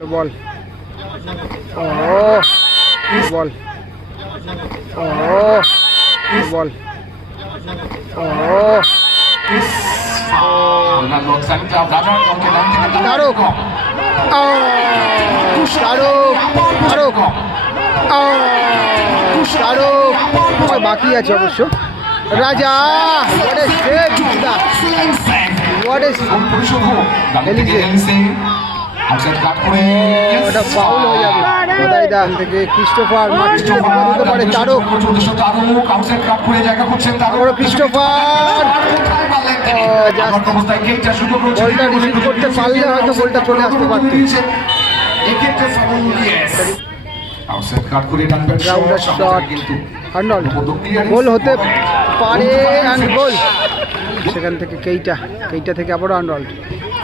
বল। ও বল। ও বল। ও তারক ও তারক তারক ও তারক বাকি আছে অবশ্য। রাজা what a save, Jutta. What a ওটা ফাউল হয়ে যাবে। কোদাইদা থেকে ক্রিস্টোফার মাঠে ছেড়ে বিপদ পারে তারক আবারও ক্রিস্টোফার বলটা রিসিভ করতে পারলে হয়তো চলে আসতে পারত। গোল হতে পারে অ্যান্ড গোল। সেখান থেকে কেইটা কেইটা থেকে আবারও আর্নল্ড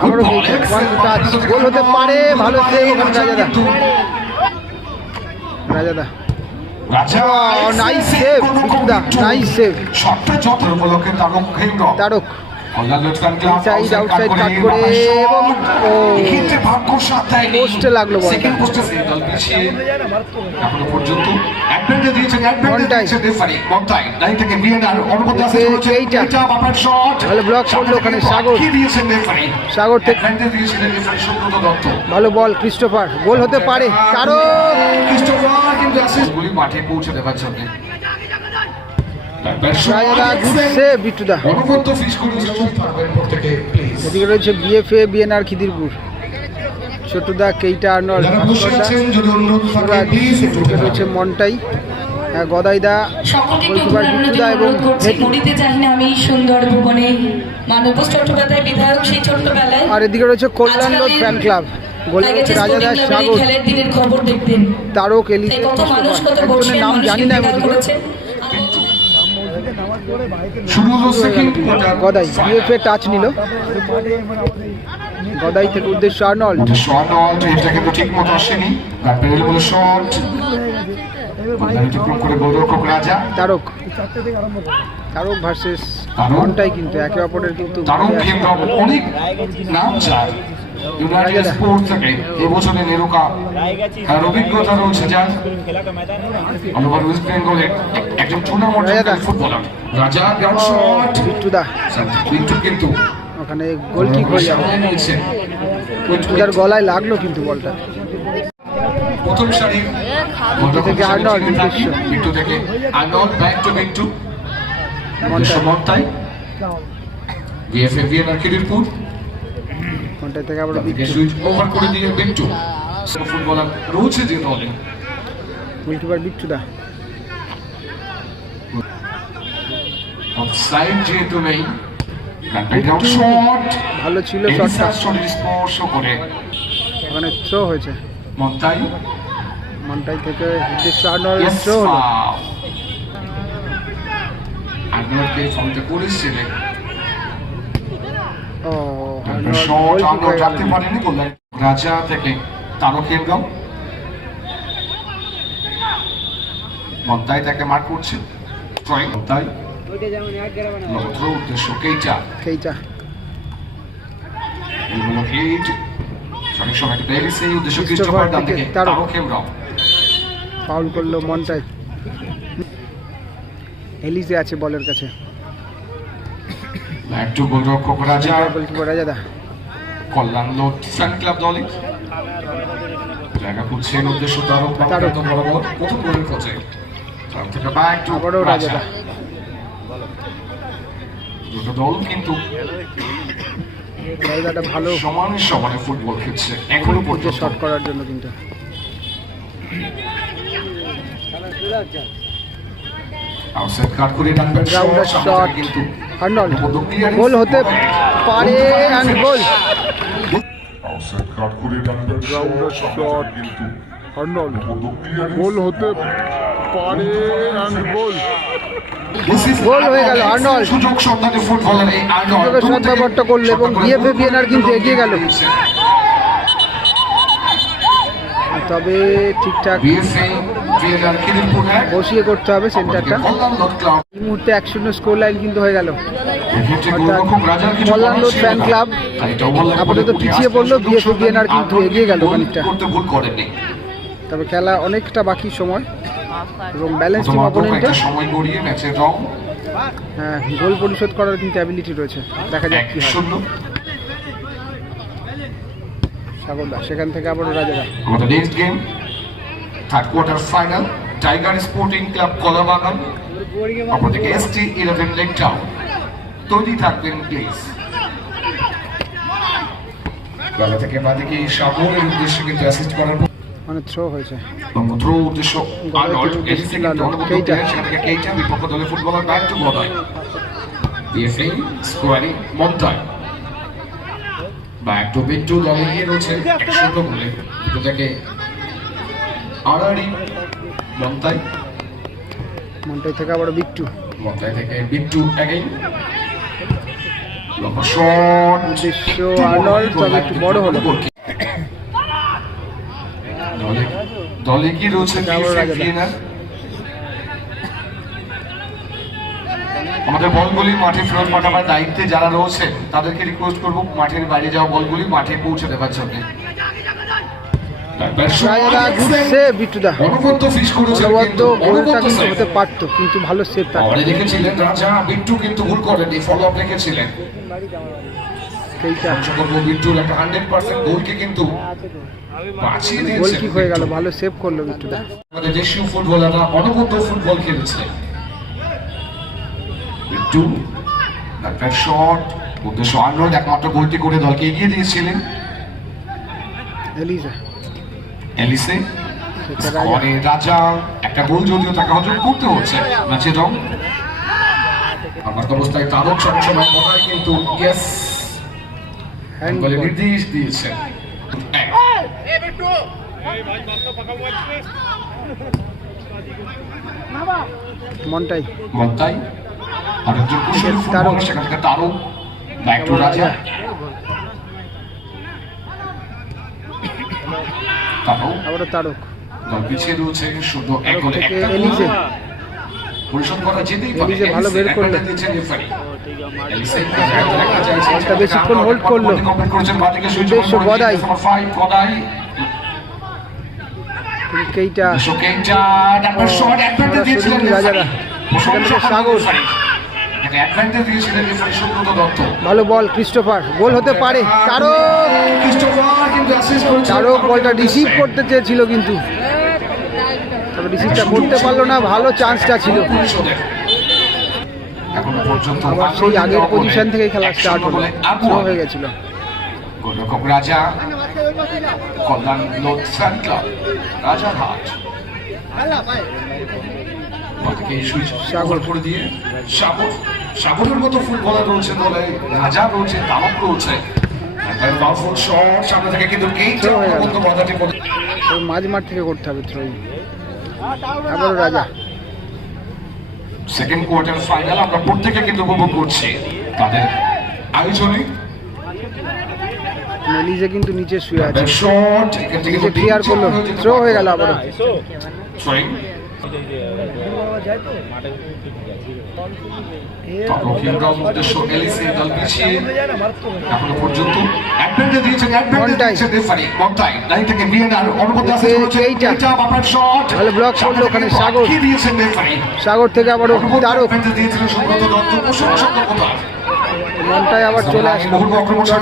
আবারও ওয়ান টাচ গোল হতে পারে ভালো সেভ রাজাদা। রাজাদা। Nice save nice save Tarak. Inside outside cut করে এবং ও পোস্টে লাগল বলটা। এখনও পর্যন্ত অ্যাডভান্টেজ দিয়েছেন অ্যাডভান্টেজ দিয়েছেন রেফারি ঘন্টায় লাইন থেকে ভিএনআর অনুমতি আসতে এইটা। এইটা শট ভালো block করল ওখানে সাগর। কি দিয়েছেন রেফারি সাগর থেকে অ্যাডভান্টেজ দিয়েছেন রেফারি সুব্রত দত্ত। ভালো বল ক্রিস্টোফার গোল হতে পারে। তারক ক্রিস্টোফার কিন্তু অ্যাসিস্ট গুলি মাঠে পৌঁছে দেওয়ার জন্য। বিটুদা এদিকে রয়েছে বিএফএ বিএনআর খিদিরপুর। ছোটদা কেইটা রয়েছে মন্টাই গদাইদা গোলকিপার বিটুদা এবং। পড়িতে না আমি সুন্দর ভুবনে। মানব চট্টোপাধ্যায় বিধায়ক সেই ছোট্টবেলায়। আর এদিকে রয়েছে কল্যাণ ফ্যান ক্লাব গোলে রয়েছে রাজাদা সাগর তারক এলি কত মানুষ কত একজনের বর্ষের নাম মানুষ জানি না আমি ওদিকে। করেছেন শুরু হলো second quarter Godai BFA touch নিল। গদাই থেকে উদ্দেশ্য আর্নল্ড। অল এটা কিন্তু ঠিক মতো আসেনি। পেরেল বলে শট অতিক্রম করে গোলরক্ষক রাজা। তারক তারক ভার্সেস তারক? কিন্তু একে অপরের কিন্তু দারুণ গেম অনেক নাম চার ইউনাইটেড রাজাদা। স্পোর্টস থেকে এবছরে নেরুকা তার অভিজ্ঞতা রয়েছে যার অনুবার ওয়েস্ট বেঙ্গলের একজন tournament footballer Raja ground shot বিট্টুদা কিন্তু কিন্তু ওখানে গোল নিয়েছে বিট্টুদার গলায় লাগল কিন্তু বলটা। প্রথম সারি থেকে আর্নল্ড বিট্টু থেকে Arnold back to Bittu Montai VNR Montai থেকে আবার ওভার করে দিয়ে বিট্টু ফুটবলার রয়েছে যে দলে গোলকিপার বিট্টুদা অফসাইড যেহেতু নেই ভালো ছিল শটটা স্পর্শ করে। ওখানে থ্রো হয়েছে। মন্টাই মন্টাই থেকে উদ্দেশ্য আর্নল্ড থ্রো হলো। আর্নল্ডকে ফাউলটা করেছিলেন ও শট রাখতে গেল পারেনি গোললাইন রাজা থেকে তারকের গাও? মন্তাই তাকে মার করছে। ট্রয় মন্তাই লত্র উদ্দেশ্য কেইটা? কেইটা? এগুলো হিট সঠিক সময় পেয়ে এই উদ্দেশ্য ক্রিস্টোফার ক্রিস্টোফার ডান থেকে থেকে তারকের গাও। ফাউল করল মন্টাই। এলিজে আছে বলের কাছে। ব্যাক টু গোলরক্ষক রাজা। গোলকিপার রাজাদা কল্যাণ লোক ফ্যান ক্লাব দলে। জায়গা খুঁজছেন উদ্দেশ্য তারক তারক। বরাবর। প্রথম গোলের পথে তার থেকে দুটো দল কিন্তু রাজাদাটা ভালো। সমানে সমানে ফুটবল খেলছে এখনও পর্যন্ত। শট করার জন্য কিন্তু। আউটসাইড কাট করে ডান শট কিন্তু আর্নল্ড গোল হতে পারে অ্যান্ড গোল। আর্নল্ড গোল হতে পারে অ্যান্ড গোল। গোল হয়ে গেল, আর্নল্ড। সুযোগ সন্ধানে ফুটবলার এই আর্নল্ড করল এবং BFA বিএনআর কিন্তু এগিয়ে গেল। তবে ঠিকঠাক বসিয়ে করতে হবে সেন্টারটা। এই মুহূর্তে এক শূন্য স্কোর লাইন কিন্তু হয়ে গেল। কল্যাণ রোড ফ্যান ক্লাব আপাতত পিছিয়ে পড়ল, সুবিধা বিএনআর কিন্তু এগিয়ে গেল খানিকটা। তবে খেলা অনেকটা বাকি সময় এবং ব্যালেন্স টিম অপোনেন্টের সময় গড়িয়ে ম্যাচের রং। হ্যাঁ গোল পরিশোধ করার কিন্তু অ্যাবিলিটি রয়েছে। দেখা যাক কি হয়। সাগরদা সেখান থেকে আবার রাজারা আমাদের next game third quarter final Tiger Sporting Club Kalabagan অপরদিকে এসটি ইলেভেন লেক টাউন তৈরি থাকবেন প্লিজ গলা থেকে বাদিকে উদ্দেশ্যে কিন্তু অ্যাসিস্ট করার মানে থ্রো হয়েছে। থ্রো উদ্দেশ্য আর্নল্ড এসি কেইটা। সেখান থেকে কেইটা? বিপক্ষ দলের ফুটবলার ব্যাক টু বদয় বিএফএ স্কোয়ারি মন্তায় ব্যাক টু বিট্টু দলে গিয়ে রয়েছে একশো মনটাই থেকে আবার বিট্টু। থেকে বিট্টু অ্যাগেইন লম্বা শট উদ্দেশ্য আর্নল্ড তবে একটু বড় হলো। দলে কি রয়েছে আমাদের বলগুলি মাঠে ফেরত পাঠাবার দায়িত্বে যারা রয়েছেন তাদেরকে রিকোয়েস্ট করব মাঠের বাইরে যাওয়া বলগুলি মাঠে পৌঁছে দেওয়ার জন্য। অনবদ্য কিন্তু গোলটা কিন্তু হতে পারতো কিন্তু ভালো সেভ রাজা বিট্টু কিন্তু ভুল করেনি ফলো আপ রেখেছিলেন বিট্টুর একটা হান্ড্রেড পার্সেন্ট গোলকে কিন্তু বাঁচিয়ে গোল নিয়েছেন হয়ে গেল ভালো সেভ করল বিট্টুদা আমাদের দেশীয় ফুটবলাররা অনবদ্য ফুটবল খেলেছে। একটু একটা শট উদ্দেশ্য আর্নল্ড একমাত্র গোলটি করে দলকে এগিয়ে দিয়েছিলেন। এলিজা। এলিসে সেটা রাজা। একটা গোল যদিও তাকে হজম করতে হচ্ছে ম্যাচে রং আমার অবস্থায় তারক সবসময় কথায় কিন্তু ইয়েস বলে নির্দেশ দিয়েছেন এক। মনটাই। মন্তাই আরেকজন কুশলী তারক। ফুটবলার সেখান থেকে তারক ব্যাক টু রাজা। তারক আবারও তারক। দল পিছিয়ে রয়েছে শুধু এক গোলে একটা এলিজে। পরিশোধ করা যেতেই পারে। এলিজে ভালো বের করল। দিয়েছেন রেফারি একটা বেশিক্ষণ hold করল। উদ্দেশ্য গদাই। নাম্বার 5 গদাই তিনি কেইটা? রাজারা। সাগর। ভালো বল ক্রিস্টোফার। গোল হতে পারে। কিন্তু অ্যাসিস্ট করেছেন তারক বলটা রিসিভ করতে চেয়েছিল কিন্তু। তবে রিসিভটা করতে পারল না ভালো চান্সটা ছিল। আবার সেই আগের পজিশন থেকে খেলা স্টার্ট হলো। বলে হয়ে গেছিল। গোলরক্ষক রাজা কল্যাণ লোক fan club Rajarhat. Switch Sagar. করে দিয়ে সাগরের মতো ফুটবলার রয়েছে দলে রাজা রয়েছে তারক রয়েছে। সামনে থেকে কিন্তু মাঝ মাঠ থেকে করতে হবে থ্রোইং আবারও রাজা। সেকেন্ড কোয়ার্টার ফাইনাল আমরা প্রত্যেকে কিন্তু উপভোগ করছি। তাদের আয়োজনে মেলিজে কিন্তু নিচে শুয়ে আছে। ক্লিয়ার করল। থ্রো হয়ে গেল আবারও। থ্রোয়িং উদ্দেশ্য এলিসি দল পিছিয়ে এখনও পর্যন্ত অ্যাডভান্টেজ দিয়েছেন অ্যাডভান্টেজ দিয়েছেন রেফারি মন্টাই লাইন থেকে ভিএনআর অনুমতি আছে এইটা। এইটা শট। ভালো block করল ওখানে সাগর। কি দিয়েছেন রেফারি সাগর থেকে আবার অনুমতি তারক। অ্যাডভান্টেজ দিয়েছিলেন সুব্রত দত্ত অসংখ্য কথা। মনটাই আবার চলে আসলো। মুহুর্মুহু আক্রমণ শট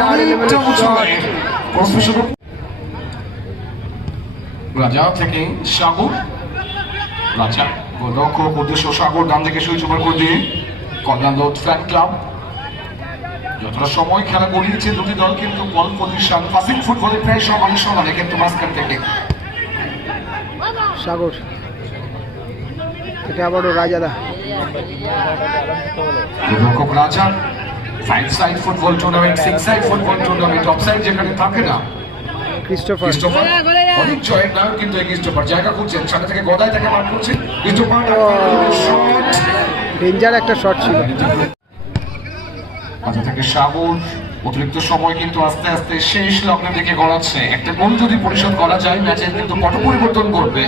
আর উঁচু shot। হয়ে। কর্মসূচির উপর- রাজা থেকে সাগর রাজা গোলরক্ষক উদ্দেশ্য সাগর ডান থেকে সুইচ ওভার করে দিয়ে কল্যাণ লোড ফ্যান ক্লাব যতটা সময় খেলা গড়িয়েছে দুটি দল কিন্তু বল পজিশন পাসিং ফুটবলে প্রায় সমানে সমানে কিন্তু মাঝখান থেকে। সাগর থেকে আবারও রাজাদা। গোলরক্ষক Raja five side football tournament six side football tournament off side যেখানে থাকে না ক্রিস্টোফার ক্রিস্টোফার অনেক জয়ের নাম কিন্তু এই ক্রিস্টোফার জায়গা খুঁজছেন। সামনে থেকে গদায় তাকে মার করছে ক্রিস্টোফার ডেঞ্জার একটা শট ছিল। মাথা থেকে সাগর অতিরিক্ত সময় কিন্তু আস্তে আস্তে শেষ লগ্নের দিকে গড়াচ্ছে। একটা গোল যদি পরিশোধ করা যায় ম্যাচের কিন্তু পট পরিবর্তন করবে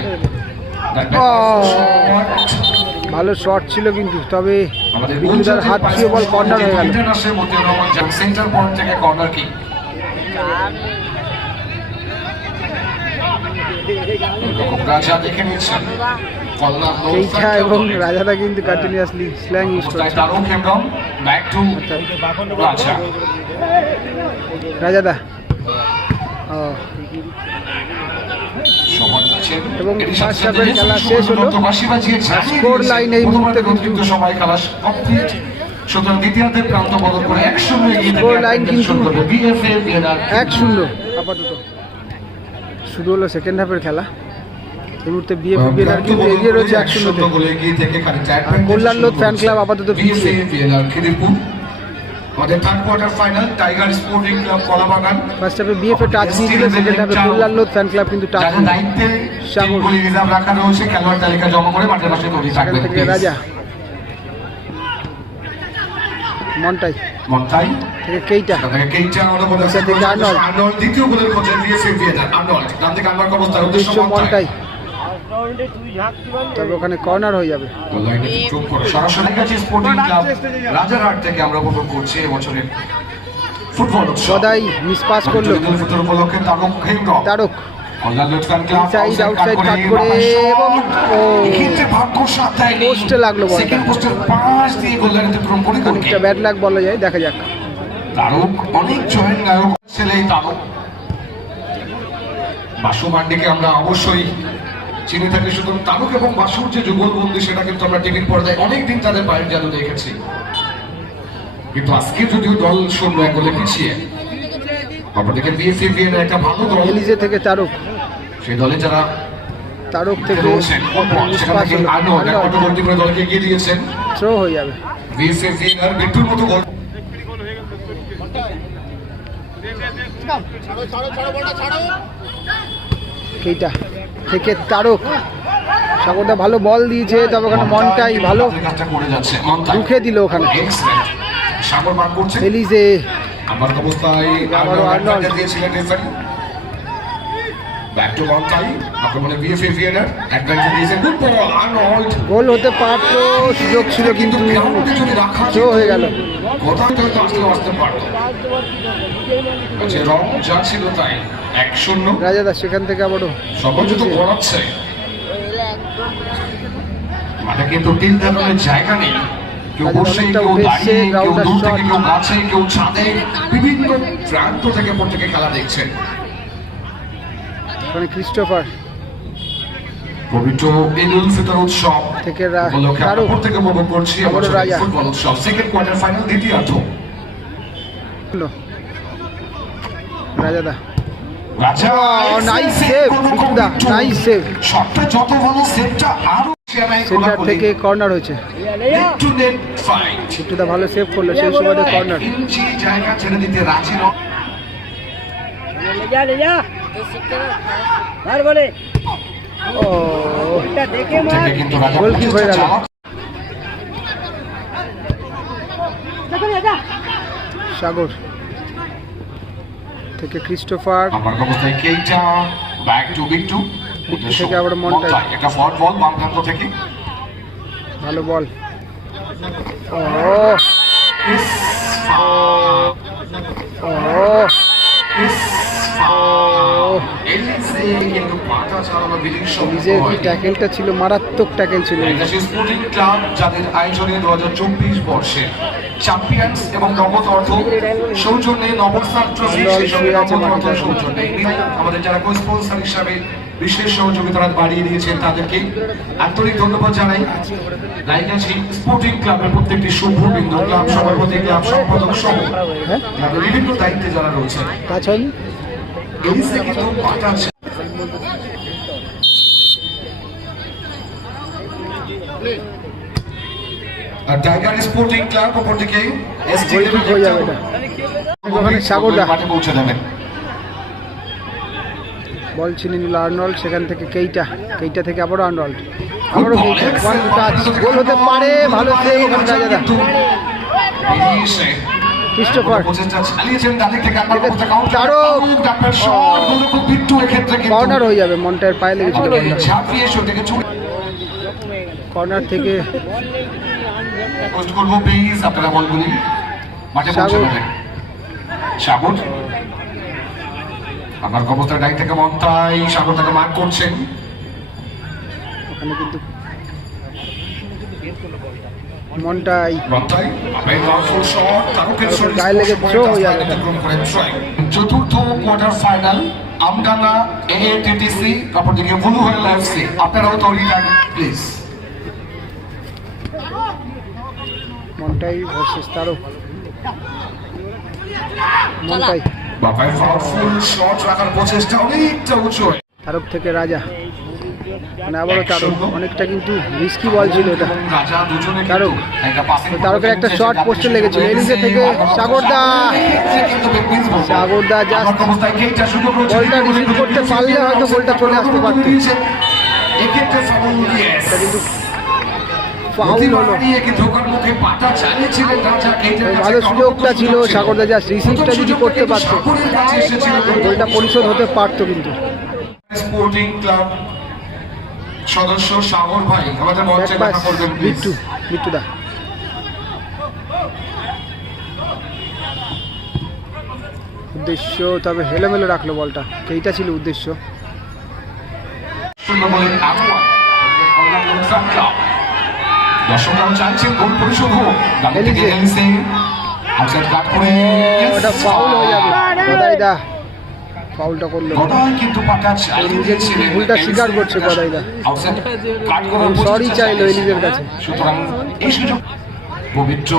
ভালো শট ছিল কিন্তু তবে আমাদের বিদ্যুতার হাত ছুঁয়ে বল কর্নার হয়ে গেল। সেন্টার পয়েন্ট থেকে কর্নার কি রাজা দেখে নিচ্ছেন এবং কিন্তু কন্টিনিউয়াসলি স্ল্যাং ইউজ করছে। রাজা। রাজাদা। এবং খেলা শেষ হলো। এই মুহূর্তে কিন্তু- সময় খেলা কমপ্লিট সুতরাং দ্বিতীয়ার্ধে প্রান্ত বদল করে এক শূন্য এগিয়ে এক শূন্য আপাতত। শুরু হলো সেকেন্ড হাফের খেলা। এই মুহূর্তে বিএফ বিএনআর কিন্তু এগিয়ে রয়েছে এক আর advantage কল্যাণ শুরু ফ্যান ক্লাব আপাতত পিছিয়ে ভিয়েনার আমাদের third quarter final Tiger Sporting Club Kalabagan first হাফে বিএফ টাচ নিয়ে দিল সেকেন্ড হাফে কল্যাণ লোধ ফ্যান ক্লাব কিন্তু টাচ যাদের দায়িত্বে সাগর। রিজার্ভ রাখা রয়েছে খেলোয়াড় তালিকা জমা করে মাঠের পাশে তৈরি সেখান থেকে রাজা। মন্টাই। মন্তাই কেইটা? কেইটা আর্নল্ড। আর্নল্ড দ্বিতীয় গোলের খোঁজে দিয়েছে আর্নল্ড আনবার অবস্থার উদ্দেশ্য তবে ওখানে কর্নার হয়ে যাবে। সরাসরি কাছে স্পোর্টিং ক্লাব রাজারহাট থেকে আমরা উপভোগ করছি এবছরের ফুটবল সদাই মিস পাস করল। ফিতর উপলক্ষে তারক তারক। করে এবং ও। ভাগ্য সাথ পোস্টে লাগল বলটা। সেকেন্ড পোস্টের পাশ দিয়ে গোল লাইন অতিক্রম করে একটা ব্যাড লাগ বলা যায় দেখা যাক। তারক অনেক জয়েন নায়ক ছেলে তারক। বাসু মান্ডিকে আমরা অবশ্যই চিনে থাকি শুধু তারক এবং বাসুর যে যুগলবন্দি সেটা কিন্তু আমরা টিভির পর্দায় অনেকদিন তাদের পায়ের জাদু দেখেছি। কিন্তু আজকে যদিও দল শূন্য এক গোলে পিছিয়ে অপরদিকে বিএফসি বিএনের একটা ভালো দল। এলিজে থেকে তারক। সেই দলে যারা তারক থেকে থ্রো হয়ে যাবে। কেইটা থেকে তারক। সাগরদা ভালো বল দিয়েছে তবে ওখানে মনটাই ভালো। রুখে দিল ওখানে। এলিজে। অবস্থায় মন্তাই আক্রমণে অ্যাডভান্টেজ দিয়েছেন গুড বল আর্নল্ড গোল হতে পারতো সুযোগ ছিল কিন্তু গ্রাউন্ডে যদি রাখা হয়ে গেল। কোথাও আসলেও আসতে পারতো। আচ্ছা রং যা ছিল তাই এক শূন্য। রাজাদা সেখান থেকে আবারও। করাচ্ছে মাঠে কিন্তু তিন ধরনের জায়গা নেই। কেউ বসে কেউ দাঁড়িয়ে কেউ দূর থেকে কেউ ছাদে। বিভিন্ন প্রান্ত থেকে প্রত্যেকে খেলা দেখছেন। ওখানে ক্রিস্টোফার। পবিত্র ঈদ উল ফিতর উৎসব থেকে উপভোগ করছি ফুটবল উৎসব। সেকেন্ড কোয়ার্টার ফাইনাল দ্বিতীয়ার্ধ। রাজাদা। Raja Oh, nice save, বিট্টুদা, nice save. শটটা যত ভালো সেভটা আরও সেন্টার থেকে কর্নার হয়েছে। টু নেট ফাইট একটুদা ভালো সেভ করল সেই সুবাদে কর্নার জায়গা ছেড়ে দিতে রাজি নয় ও থেকে কিন্তু রাজা গোল কিক হয়ে গেল। সাগর। থেকে ক্রিস্টোফার। Back to. বিট্টু থেকে আবার মন্টাই। একটা ফরওয়ার্ড বল বাম প্রান্ত থেকে। ভালো বল। ও। ও। ইস ফা- এলিসে কিন্তু পাটা চালানো বিলিং নিজের ট্যাকেলটা ছিল মারাত্মক ট্যাকেল ছিল। স্পোর্টিং ক্লাব যাদের আয়োজনে দু হাজার চব্বিশ বর্ষে চ্যাম্পিয়ন্স এবং নগদ অর্থ সৌজন্যে নবস্থান ট্রফি সেই সঙ্গে নগদ অর্থ সৌজন্যে আমাদের যারা কো স্পন্সর হিসাবে বিশেষ সহযোগিতা বাড়িয়ে দিয়েছেন তাদেরকে আন্তরিক ধন্যবাদ জানাই লাইনাছি স্পোর্টিং ক্লাবের প্রত্যেকটি শুভবিন্দু ক্লাব সভাপতি ক্লাব সম্পাদক সহ বিভিন্ন দায়িত্বে যারা রয়েছেন কিন্তু আর টাইগার স্পোর্টিং ক্লাব ওখানে সাগরদা মাঠে পৌঁছে দেবেন বল ছিনে নিল আর্নল্ড সেখান থেকে কেইটা কেইটা থেকে আবারও আর্নল্ড। আবারও ওয়ান টাচ গোল হতে পারে ভালো ওখানে এসে ক্রিস্টোফার। থেকে কর্নার হয়ে যাবে মনটার পায়ে লেগেছিল কর্নার থেকে সাগর। আমার অবস্থা ডাই থেকে মন্তাই সাগর তাকে মার্ক করছেন। ওখানে কিন্তু মনটাই গায়ে লেগে হয়ে যাবে। চতুর্থ quarter final Amdanga AATTC blue FC আপনারাও তৈরি থাকুন প্লিজ মনটাই ভার্সেস তারক মনটাই। বাবাই পাওয়ারফুল শট রাখার প্রচেষ্টা অনেকটা উঁচু তারক থেকে রাজা। মানে আবারও তারক অনেকটা কিন্তু রিস্কি বল ছিল এটা তারক। তারকের একটা post এ লেগেছিল। এলিজে থেকে সাগরদা। সাগরদা just বলটা বলটা receive করতে পারলে হয়তো গোলটা চলে আসতে পারতো। কিন্তু ভালো সুযোগটা ছিল, সাগরদা জাস্ট রিসিভটা করতে পারতো পরিশোধ হতে পারতো কিন্তু সদস্য সাগর ভাই আমাদের মঞ্চে দেখা করবেন please। বিট্টু বিট্টুদা উদ্দেশ্য তবে হেলোমেলো রাখল বলটা। এইটা ছিল উদ্দেশ্য। দর্শকরাও চাইছেন গোল পরিশোধ হোক ডান থেকে এলিসে। এলিসে আউটসাইড কাট করে ওটা ফাউল হয়ে যাবে। ফাউলটা করল গদাই কিন্তু পাটা চালিয়ে নিজে দিয়েছিলেন ভুলটা স্বীকার করছে গদাইদা সরি চাইলো চালিয়েছে। এলিজের কাছে সুতরাং এই সুযোগ পবিত্র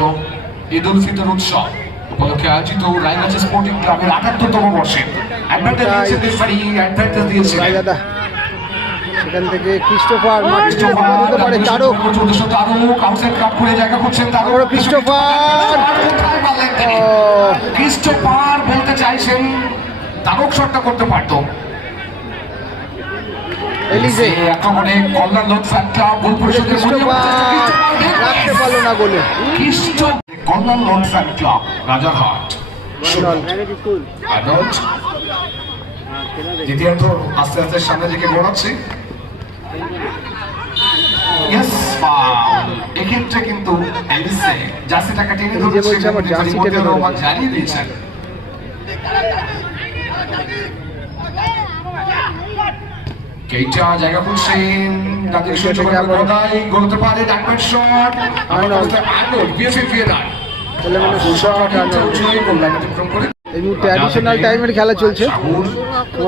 ঈদ উল ফিতর উৎসব উপলক্ষে আয়োজিত রায়গাছি স্পোর্টিং ক্লাবের আটাত্তরতম বর্ষে সেখান থেকে ক্রিস্টোফার মাঠে পারে আবারও ক্রিস্টোফার ক্রিস্টোফার বলতে চাইছেন তারক শটটা করতে পারতো। আক্রমণে কল্যাণ লোক ক্লাব গোল পরিশোধের রাখতে পারল না গোলে। কল্যাণ লোক ফ্যান ক্লাব রাজারহাট আর্নল্ড। আস্তে আস্তে সামনে দিকে. এক্ষেত্রে কিন্তু জার্সিটাকে টেনে ধরেছে। জানিয়ে দিয়েছেন। কেইটা? জায়গা তাদের সুযোগ পারে শট। আর্নল্ড বিএফএ ভিয়েনার এলোমেলো শট আর্নল্ড। করে। এই মুহূর্তে অ্যাডিশনাল টাইমের খেলা চলছে।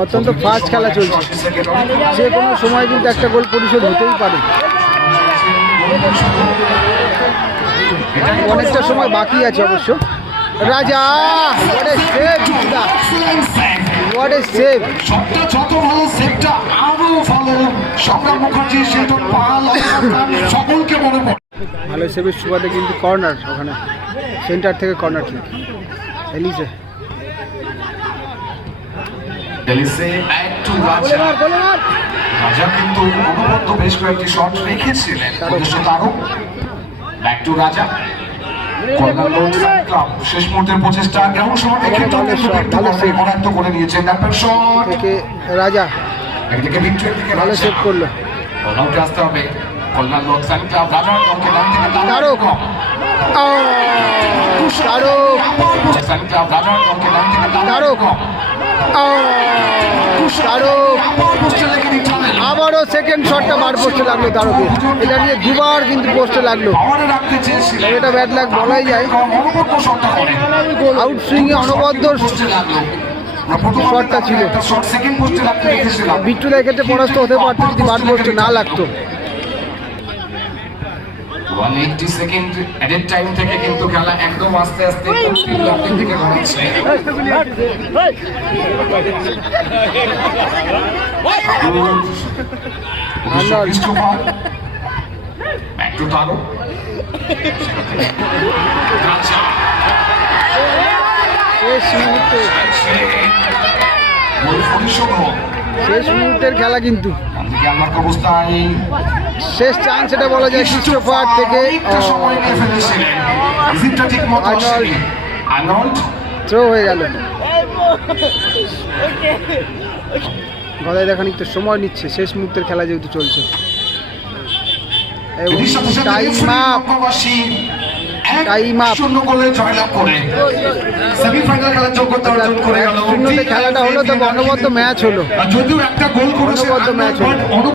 অত্যন্ত ফাস্ট খেলা চলছে। যে কোনো সময় কিন্তু একটা গোল পরিশোধ হতেই পারে। অনেকটা সময় বাকি আছে অবশ্য। রাজা! হোয়াট সেভ যত ভালো আরও ভালো। সংগ্রাম মুখার্জি সেতন পাল সকলকে মনে পড়ে। ভালো সেভের সুবাদে কিন্তু কর্নার ওখানে। সেন্টার থেকে কর্নার এলিসে ব্যাক টু রাজা। রাজা কিন্তু অনবদ্য বেশ কয়েকটি শট রেখেছিলেন। উদ্দেশ্য ব্যাক টু রাজা। ক্লাব শেষ মুহূর্তের প্রচেষ্টা গ্রাউন্ড save। করায়ত্ত করে নিয়েছেন তারপর শট থেকে রাজা একদিকে একদিকে ভালো রাজা সেভ করল আউটে আসতে হবে কল্যাণ লোক ফ্যান ক্লাব রাজার দলকে ডান থেকে তারক। তারক ফ্যান ক্লাব রাজার দলকে ডান থেকে তারক। তারক পোস্টে লেগে দিতে হবে আবারও সেকেন্ড শটটা বার পড়তে লাগল তারকে এটা নিয়ে দুবার কিন্তু পোস্টে লাগল এটা ব্যাট লাগ বলাই যায় আউট সুইংয়ে অনবদ্য শটটা ছিল। বিট্টুদার ক্ষেত্রে পরাস্ত হতে পারতো যদি বার পোস্টে না লাগতো 180 সেকেন্ড এডেড টাইম থেকে কিন্তু খেলা একদম আস্তে আস্তে দিকে ব্যাক টু তারো শেষ মুহূর্তে। মুহূর্তের খেলা কিন্তু। শেষ চান্স এটা বলা যায় ক্রিস্টোফার থেকে। থ্রো হয়ে গেল। গদাই দেখা তো সময় নিচ্ছে। শেষ মুহূর্তের খেলা যেহেতু চলছে। এবং টাইম আপ শূন্য গোলে জয়লাভ করে। সেমিফাইনাল খেলার যোগ্যতা অর্জন করে গেল। খেলাটা হলো তো অনবদ্য ম্যাচ হলো। যদিও একটা গোল করেছে অনবদ্য match হলো।